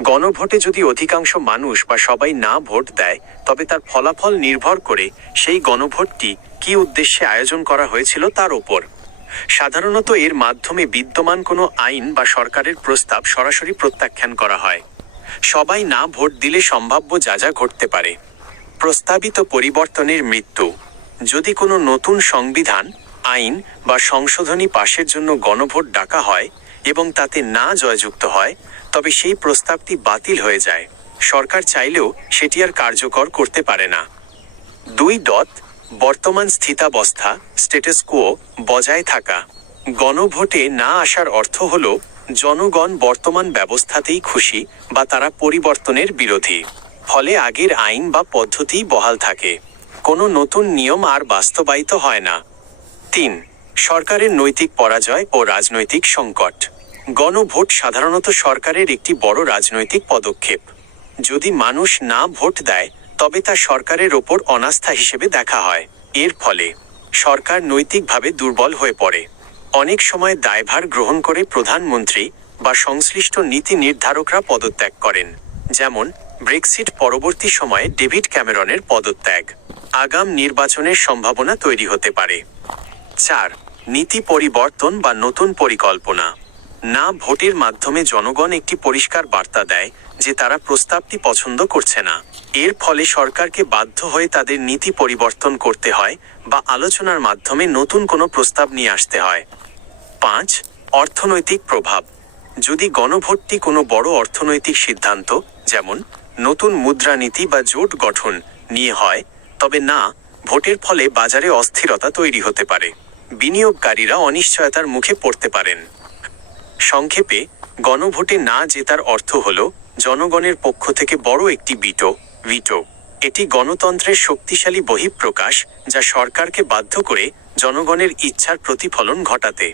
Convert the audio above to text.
গণভোটে যদি অধিকাংশ মানুষ বা সবাই না ভোট দেয়, তবে তার ফলাফল নির্ভর করে সেই গণভোটটি কী উদ্দেশ্যে আয়োজন করা হয়েছিল তার ওপর। সাধারণত এর মাধ্যমে বিদ্যমান কোনো আইন বা সরকারের প্রস্তাব সরাসরি প্রত্যাখ্যান করা হয়। সবাই না ভোট দিলে সম্ভাব্য যা যা ঘটতে পারে: প্রস্তাবিত পরিবর্তনের মৃত্যু। যদি কোনো নতুন সংবিধান, আইন বা সংশোধনী পাশের জন্য গণভোট ডাকা হয় এবং তাতে না জয়যুক্ত হয়, তবে সেই প্রস্তাবটি বাতিল হয়ে যায়। সরকার চাইলেও সেটি আর কার্যকর করতে পারে না। 2. বর্তমান স্থিতাবস্থা, স্ট্যাটাস কুয়ো, বজায় থাকা। গণভোটে না আসার অর্থ হল জনগণ বর্তমান ব্যবস্থাতেই খুশি বা তারা পরিবর্তনের বিরোধী। ফলে আগের আইন বা পদ্ধতি বহাল থাকে, কোনো নতুন নিয়ম আর বাস্তবায়িত হয় না। 3. সরকারের নৈতিক পরাজয় ও রাজনৈতিক সংকট। গণভোট সাধারণত সরকারের একটি বড় রাজনৈতিক পদক্ষেপ। যদি মানুষ না ভোট দেয়, তবে তা সরকারের ওপর অনাস্থা হিসেবে দেখা হয়। এর ফলে সরকার নৈতিকভাবে দুর্বল হয়ে পড়ে। অনেক সময় দায়ভার গ্রহণ করে প্রধানমন্ত্রী বা সংশ্লিষ্ট নীতি নির্ধারকরা পদত্যাগ করেন, যেমন ব্রেক্সিট পরবর্তী সময়ে ডেভিড ক্যামেরনের পদত্যাগ। আগাম নির্বাচনের সম্ভাবনা তৈরি হতে পারে। 4. নীতি পরিবর্তন বা নতুন পরিকল্পনা। না ভোটের মাধ্যমে জনগণ একটি পরিষ্কার বার্তা দেয় যে তারা প্রস্তাবটি পছন্দ করছে না। এর ফলে সরকারকে বাধ্য হয়ে তাদের নীতি পরিবর্তন করতে হয় বা আলোচনার মাধ্যমে নতুন কোনো প্রস্তাব নিয়ে আসতে হয়। 5. অর্থনৈতিক প্রভাব। যদি গণভোটটি কোনো বড় অর্থনৈতিক সিদ্ধান্ত, যেমন নতুন মুদ্রানীতি বা জোট গঠন নিয়ে হয়, তবে না ভোটের ফলে বাজারে অস্থিরতা তৈরি হতে পারে। বিনিয়োগকারীরা অনিশ্চয়তার মুখে পড়তে পারেন। সংক্ষেপে, গণভোটে না জেতার অর্থ হল জনগণের পক্ষ থেকে বড় একটি ভিটো। এটি গণতন্ত্রের শক্তিশালী বহিঃপ্রকাশ, যা সরকারকে বাধ্য করে জনগণের ইচ্ছার প্রতিফলন ঘটাতে।